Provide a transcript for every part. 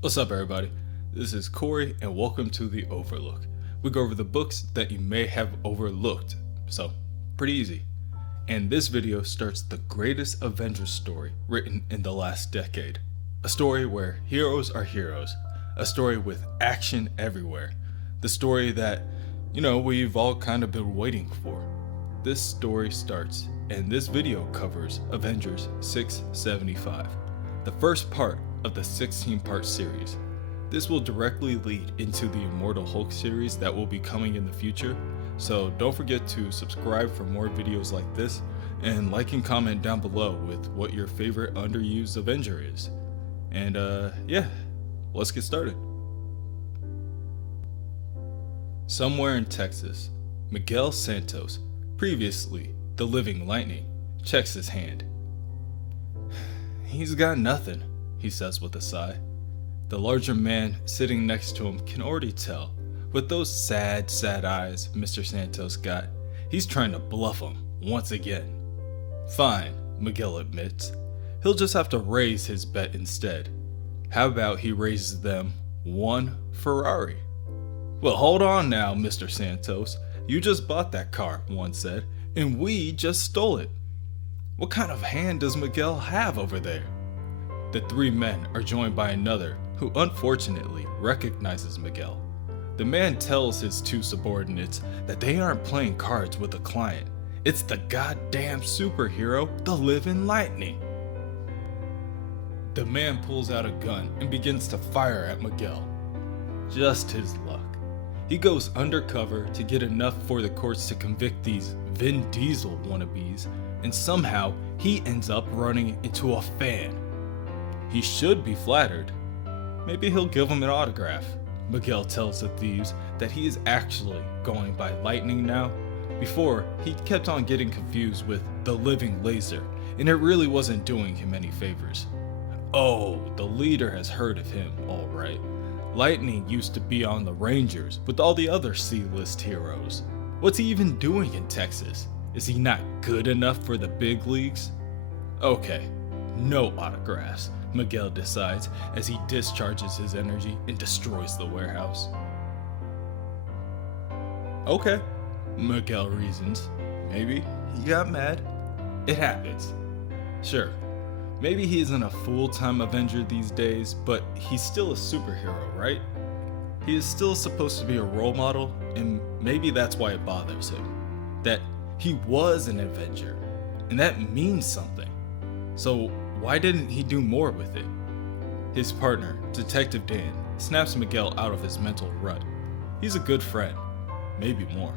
What's up, everybody? This is Corey, and welcome to the OverLook. We go over the books that you may have overlooked, so pretty easy. And this video starts the greatest Avengers story written in the last decade. A story where heroes are heroes. A story with action everywhere. The story that, we've all kind of been waiting for. This story starts, and this video covers Avengers 675, the first part of the 16-part series. This will directly lead into the Immortal Hulk series that will be coming in the future, so don't forget to subscribe for more videos like this, and like and comment down below with what your favorite underused Avenger is. And let's get started. Somewhere in Texas, Miguel Santos, previously the Living Lightning, checks his hand. He's got nothing, he says with a sigh. The larger man sitting next to him can already tell, with those sad eyes Mr. Santos got, he's trying to bluff him once again. Fine, Miguel admits. He'll just have to raise his bet instead. How about he raises them one Ferrari? Well, hold on now, Mr. Santos. You just bought that car, one said, and we just stole it. What kind of hand does Miguel have over there? The three men are joined by another who unfortunately recognizes Miguel. The man tells his two subordinates that they aren't playing cards with a client. It's the goddamn superhero, the Living Lightning. The man pulls out a gun and begins to fire at Miguel. Just his luck. He goes undercover to get enough for the courts to convict these Vin Diesel wannabes, and somehow he ends up running into a fan. He should be flattered. Maybe he'll give him an autograph. Miguel tells the thieves that he is actually going by Lightning now. Before, he kept on getting confused with the Living Laser, and it really wasn't doing him any favors. Oh, the leader has heard of him, alright. Lightning used to be on the Rangers with all the other C-list heroes. What's he even doing in Texas? Is he not good enough for the big leagues? Okay, no autographs, Miguel decides as he discharges his energy and destroys the warehouse. Okay, Miguel reasons. Maybe he got mad. It happens. Sure, maybe he isn't a full-time Avenger these days, but he's still a superhero, right? He is still supposed to be a role model, and maybe that's why it bothers him. That he was an Avenger, and that means something. So why didn't he do more with it? His partner, Detective Dan, snaps Miguel out of his mental rut. He's a good friend, maybe more.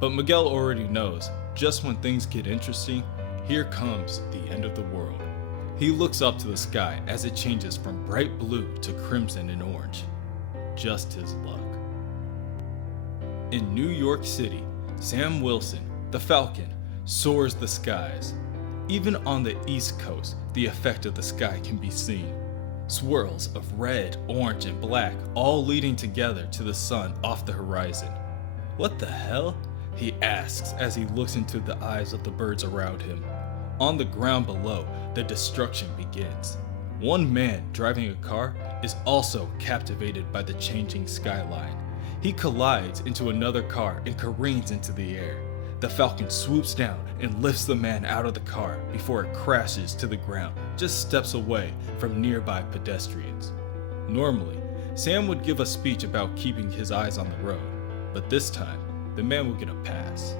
But Miguel already knows, just when things get interesting, here comes the end of the world. He looks up to the sky as it changes from bright blue to crimson and orange. Just his luck. In New York City, Sam Wilson, the Falcon, soars the skies. Even on the East Coast, the effect of the sky can be seen. Swirls of red, orange, and black all leading together to the sun off the horizon. What the hell? He asks as he looks into the eyes of the birds around him. On the ground below, the destruction begins. One man driving a car is also captivated by the changing skyline. He collides into another car and careens into the air. The Falcon swoops down and lifts the man out of the car before it crashes to the ground just steps away from nearby pedestrians. Normally, Sam would give a speech about keeping his eyes on the road, but this time, the man will get a pass.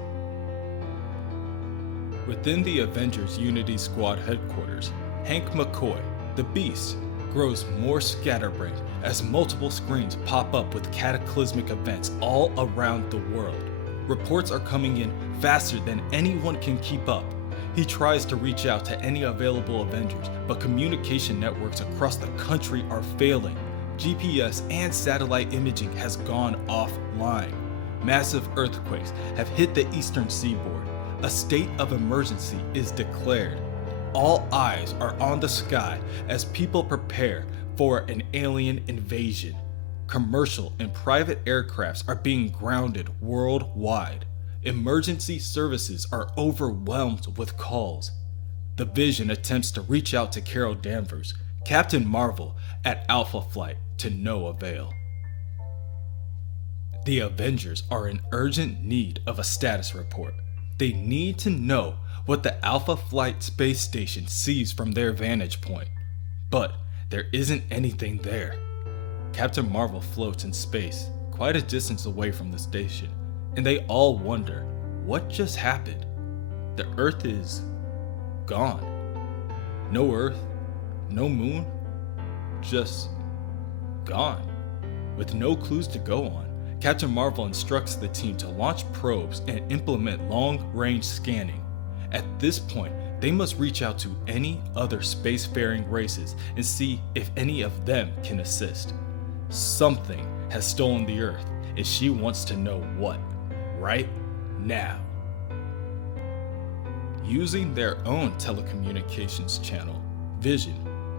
Within the Avengers Unity Squad headquarters, Hank McCoy, the Beast, grows more scatterbrained as multiple screens pop up with cataclysmic events all around the world. Reports are coming in faster than anyone can keep up. He tries to reach out to any available Avengers, but communication networks across the country are failing. GPS and satellite imaging has gone offline. Massive earthquakes have hit the eastern seaboard. A state of emergency is declared. All eyes are on the sky as people prepare for an alien invasion. Commercial and private aircrafts are being grounded worldwide. Emergency services are overwhelmed with calls. The Vision attempts to reach out to Carol Danvers, Captain Marvel, at Alpha Flight to no avail. The Avengers are in urgent need of a status report. They need to know what the Alpha Flight space station sees from their vantage point. But there isn't anything there. Captain Marvel floats in space, quite a distance away from the station, and they all wonder, what just happened? The Earth is gone. No Earth, no moon, just gone. With no clues to go on, Captain Marvel instructs the team to launch probes and implement long-range scanning. At this point, they must reach out to any other spacefaring races and see if any of them can assist. Something has stolen the Earth, and she wants to know what, right now. Using their own telecommunications channel, Vision,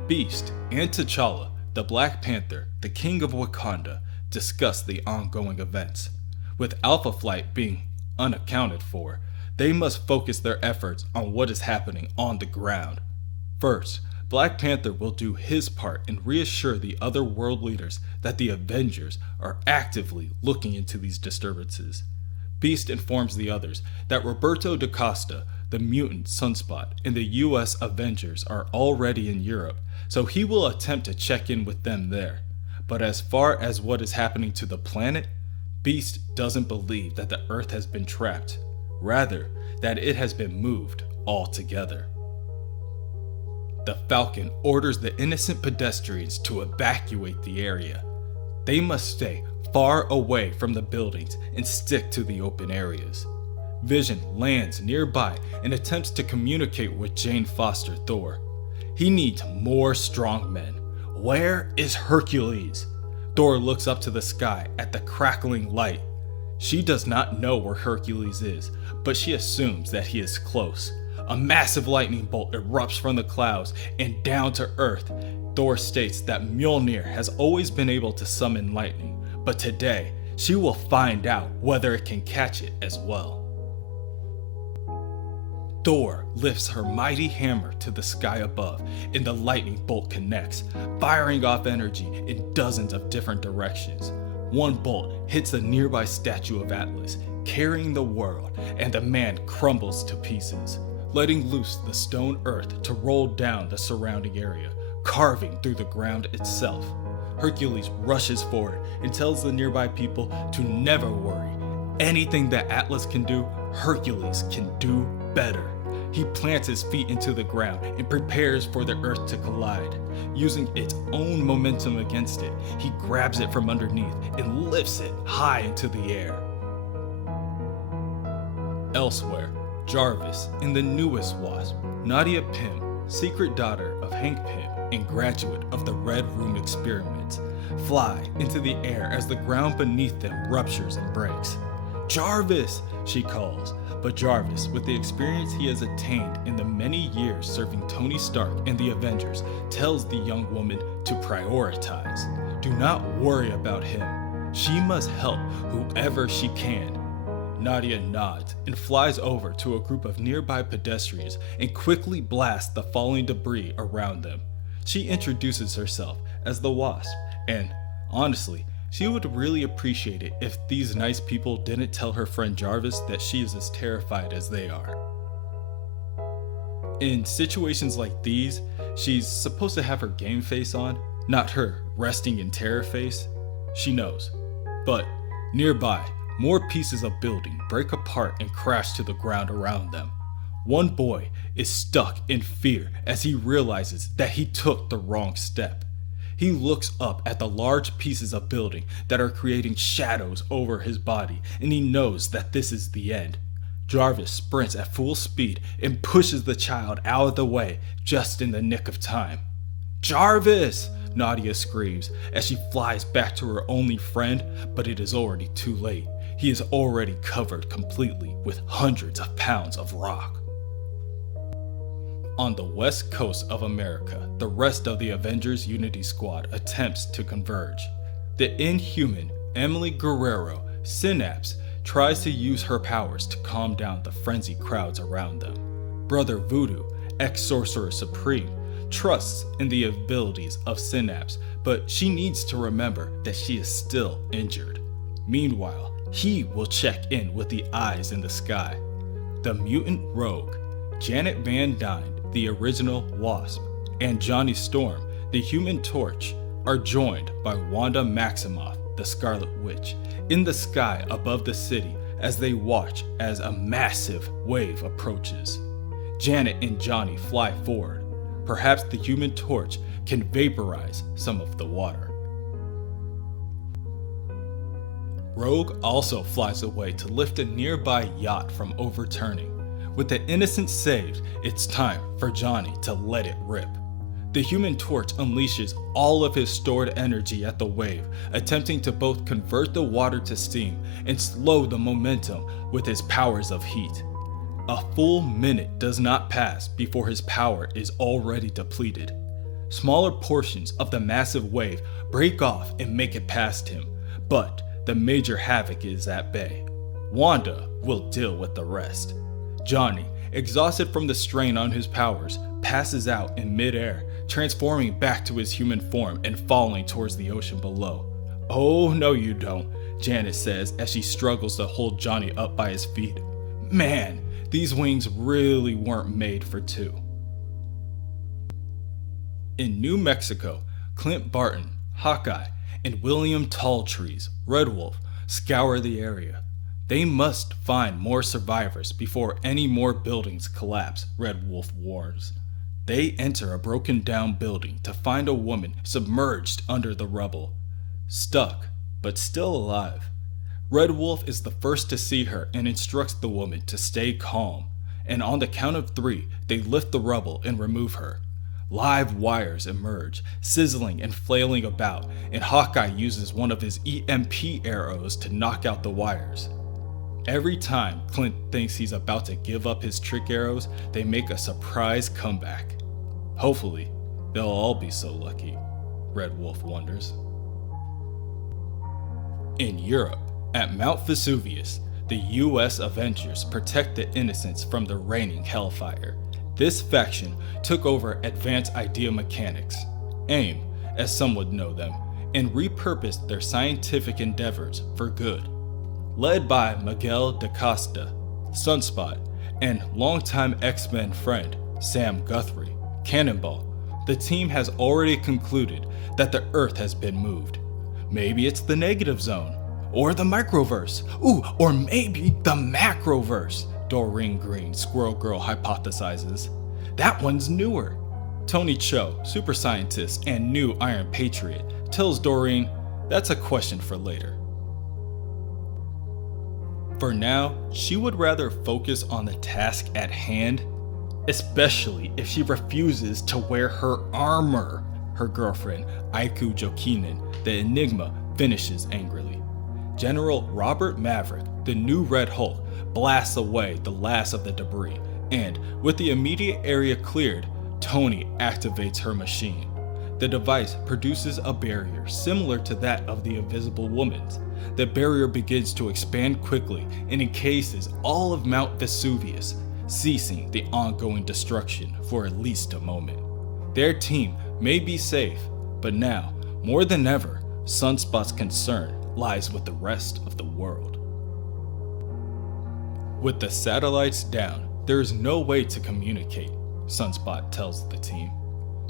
Beast, and T'Challa, the Black Panther, the King of Wakanda, discuss the ongoing events. With Alpha Flight being unaccounted for, they must focus their efforts on what is happening on the ground. First, Black Panther will do his part and reassure the other world leaders that the Avengers are actively looking into these disturbances. Beast informs the others that Roberto da Costa, the mutant Sunspot, and the US Avengers are already in Europe, so he will attempt to check in with them there. But as far as what is happening to the planet, Beast doesn't believe that the Earth has been trapped, rather that it has been moved altogether. The Falcon orders the innocent pedestrians to evacuate the area. They must stay far away from the buildings and stick to the open areas. Vision lands nearby and attempts to communicate with Jane Foster Thor. He needs more strong men. Where is Hercules? Thor looks up to the sky at the crackling light. She does not know where Hercules is, but she assumes that he is close. A massive lightning bolt erupts from the clouds and down to Earth. Thor states that Mjolnir has always been able to summon lightning, but today she will find out whether it can catch it as well. Thor lifts her mighty hammer to the sky above, and the lightning bolt connects, firing off energy in dozens of different directions. One bolt hits a nearby statue of Atlas, carrying the world, and the man crumbles to pieces, letting loose the stone earth to roll down the surrounding area, carving through the ground itself. Hercules rushes forward and tells the nearby people to never worry. Anything that Atlas can do, Hercules can do better. He plants his feet into the ground and prepares for the earth to collide. Using its own momentum against it, he grabs it from underneath and lifts it high into the air. Elsewhere, Jarvis and the newest Wasp, Nadia Pym, secret daughter of Hank Pym and graduate of the Red Room experiments, fly into the air as the ground beneath them ruptures and breaks. "Jarvis!" she calls, but Jarvis, with the experience he has attained in the many years serving Tony Stark and the Avengers, tells the young woman to prioritize. Do not worry about him. She must help whoever she can. Nadia nods and flies over to a group of nearby pedestrians and quickly blasts the falling debris around them. She introduces herself as the Wasp, and honestly, she would really appreciate it if these nice people didn't tell her friend Jarvis that she is as terrified as they are. In situations like these, she's supposed to have her game face on, not her resting in terror face. She knows. But nearby, more pieces of building break apart and crash to the ground around them. One boy is stuck in fear as he realizes that he took the wrong step. He looks up at the large pieces of building that are creating shadows over his body, and he knows that this is the end. Jarvis sprints at full speed and pushes the child out of the way just in the nick of time. "Jarvis!" Nadia screams as she flies back to her only friend, but it is already too late. He is already covered completely with hundreds of pounds of rock. On the west coast of America, the rest of the Avengers Unity Squad attempts to converge. The inhuman Emily Guerrero, Synapse, tries to use her powers to calm down the frenzied crowds around them. Brother Voodoo, ex-Sorcerer Supreme, trusts in the abilities of Synapse, but she needs to remember that she is still injured. Meanwhile, he will check in with the eyes in the sky. The mutant rogue, Janet Van Dyne, the original Wasp, and Johnny Storm, the Human Torch, are joined by Wanda Maximoff, the Scarlet Witch, in the sky above the city as they watch as a massive wave approaches. Janet and Johnny fly forward. Perhaps the Human Torch can vaporize some of the water. Rogue also flies away to lift a nearby yacht from overturning. With the innocent saved, it's time for Johnny to let it rip. The Human Torch unleashes all of his stored energy at the wave, attempting to both convert the water to steam and slow the momentum with his powers of heat. A full minute does not pass before his power is already depleted. Smaller portions of the massive wave break off and make it past him, but the major havoc is at bay. Wanda will deal with the rest. Johnny, exhausted from the strain on his powers, passes out in midair, transforming back to his human form and falling towards the ocean below. "Oh, no you don't," Janet says as she struggles to hold Johnny up by his feet. "Man, these wings really weren't made for two." In New Mexico, Clint Barton, Hawkeye, and William Talltrees, Red Wolf, scour the area. They must find more survivors before any more buildings collapse, Red Wolf warns. They enter a broken down building to find a woman submerged under the rubble. Stuck, but still alive. Red Wolf is the first to see her and instructs the woman to stay calm, and on the count of 3, they lift the rubble and remove her. Live wires emerge, sizzling and flailing about, and Hawkeye uses one of his EMP arrows to knock out the wires. Every time Clint thinks he's about to give up his trick arrows, they make a surprise comeback. Hopefully, they'll all be so lucky, Red Wolf wonders. In Europe, at Mount Vesuvius, the US Avengers protect the innocents from the raining hellfire. This faction took over Advanced Idea Mechanics, AIM, as some would know them, and repurposed their scientific endeavors for good. Led by Miguel da Costa, Sunspot, and longtime X-Men friend Sam Guthrie, Cannonball, the team has already concluded that the Earth has been moved. Maybe it's the negative zone, or the microverse, or maybe the macroverse, Doreen Green, Squirrel Girl hypothesizes. That one's newer. Tony Cho, super scientist and new Iron Patriot, tells Doreen that's a question for later. For now, she would rather focus on the task at hand, especially if she refuses to wear her armor. Her girlfriend, Aiku Jokinen, the Enigma, finishes angrily. General Robert Maverick, the new Red Hulk, blasts away the last of the debris, and with the immediate area cleared, Tony activates her machine. The device produces a barrier similar to that of the Invisible Woman's. The barrier begins to expand quickly and encases all of Mount Vesuvius, ceasing the ongoing destruction for at least a moment. Their team may be safe, but now, more than ever, Sunspot's concern lies with the rest of the world. With the satellites down, there is no way to communicate, Sunspot tells the team.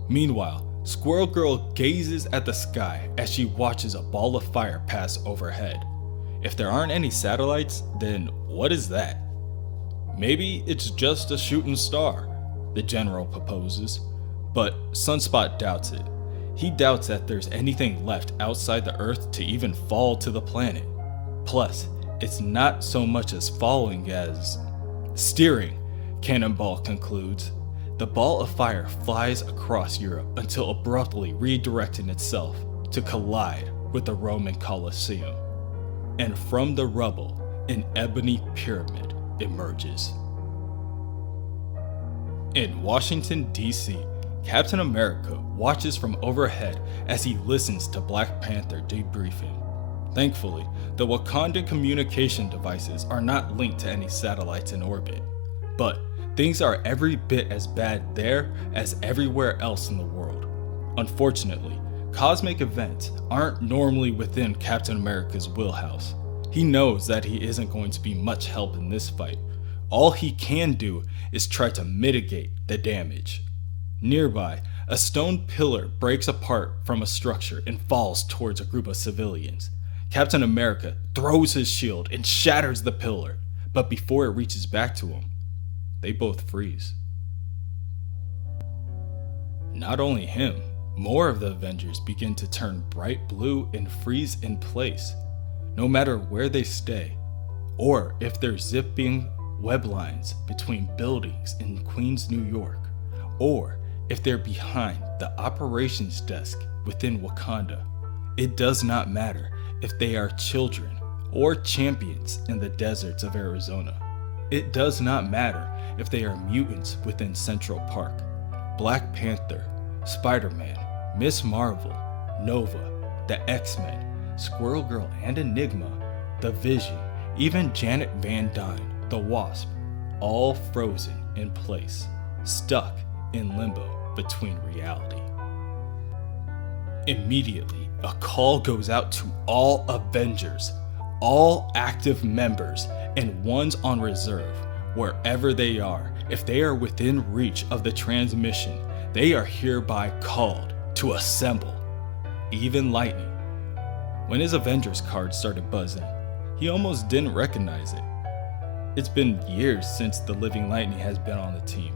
Meanwhile, Squirrel Girl gazes at the sky as she watches a ball of fire pass overhead. If there aren't any satellites, then what is that? Maybe it's just a shooting star, the general proposes, but Sunspot doubts it. He doubts that there's anything left outside the Earth to even fall to the planet. Plus, it's not so much as falling as steering, Cannonball concludes. The ball of fire flies across Europe until abruptly redirecting itself to collide with the Roman Colosseum. And from the rubble, an ebony pyramid emerges. In Washington, D.C., Captain America watches from overhead as he listens to Black Panther debriefing. Thankfully, the Wakandan communication devices are not linked to any satellites in orbit, but things are every bit as bad there as everywhere else in the world. Unfortunately, cosmic events aren't normally within Captain America's wheelhouse. He knows that he isn't going to be much help in this fight. All he can do is try to mitigate the damage. Nearby, a stone pillar breaks apart from a structure and falls towards a group of civilians. Captain America throws his shield and shatters the pillar, but before it reaches back to him, they both freeze. Not only him, more of the Avengers begin to turn bright blue and freeze in place, no matter where they stay, or if they're zipping web lines between buildings in Queens, New York, or if they're behind the operations desk within Wakanda. It does not matter if they are children or champions in the deserts of Arizona. It does not matter if they are mutants within Central Park. Black Panther, Spider-Man, Miss Marvel, Nova, the X-Men, Squirrel Girl and Enigma, the Vision, even Janet Van Dyne, the Wasp, all frozen in place, stuck in limbo between reality. Immediately, a call goes out to all Avengers, all active members, and ones on reserve, wherever they are. If they are within reach of the transmission, they are hereby called to assemble. Even Lightning. When his Avengers card started buzzing, he almost didn't recognize it. It's been years since the Living Lightning has been on the team.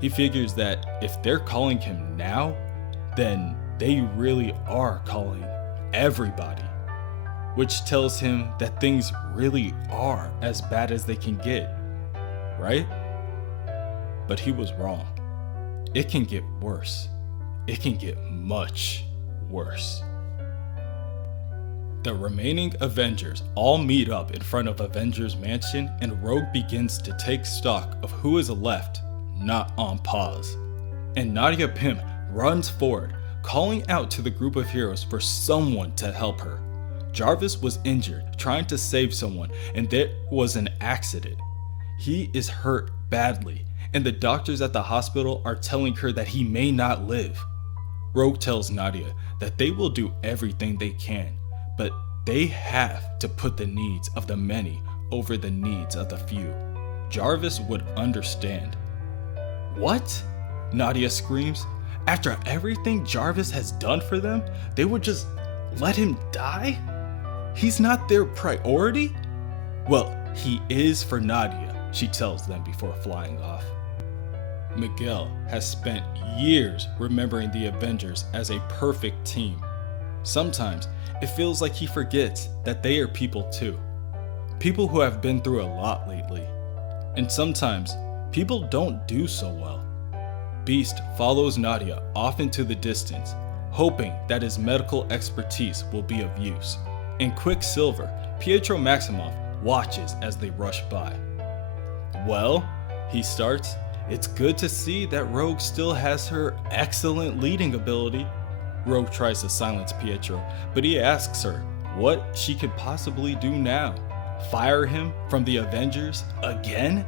He figures that if they're calling him now, then they really are calling everybody, which tells him that things really are as bad as they can get, right? But he was wrong. It can get worse. It can get much worse. The remaining Avengers all meet up in front of Avengers Mansion, and Rogue begins to take stock of who is left, not on pause. And Nadia Pym runs forward, calling out to the group of heroes for someone to help her. Jarvis was injured, trying to save someone, and there was an accident. He is hurt badly, and the doctors at the hospital are telling her that he may not live. Rogue tells Nadia that they will do everything they can, but they have to put the needs of the many over the needs of the few. Jarvis would understand. What? Nadia screams. After everything Jarvis has done for them, they would just let him die? He's not their priority? Well, he is for Nadia, she tells them before flying off. Miguel has spent years remembering the Avengers as a perfect team. Sometimes it feels like he forgets that they are people too. People who have been through a lot lately. And sometimes people don't do so well. Beast follows Nadia off into the distance, hoping that his medical expertise will be of use. In Quicksilver, Pietro Maximoff watches as they rush by. Well, he starts, it's good to see that Rogue still has her excellent leading ability. Rogue tries to silence Pietro, but he asks her what she could possibly do now. Fire him from the Avengers again?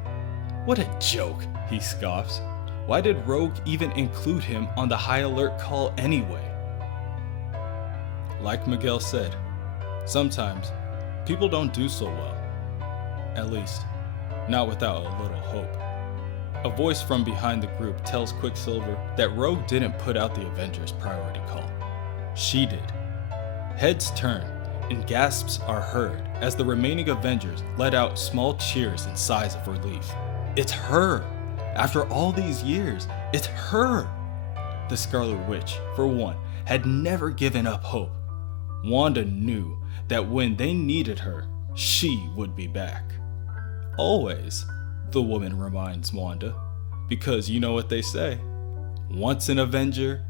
What a joke, he scoffs. Why did Rogue even include him on the high alert call anyway? Like Miguel said, sometimes people don't do so well. At least, not without a little hope. A voice from behind the group tells Quicksilver that Rogue didn't put out the Avengers priority call. She did. Heads turn and gasps are heard as the remaining Avengers let out small cheers and sighs of relief. It's her! After all these years, it's her! The Scarlet Witch, for one, had never given up hope. Wanda knew that when they needed her, she would be back. Always, the woman reminds Wanda, because you know what they say, once an Avenger,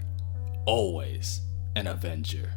always an Avenger.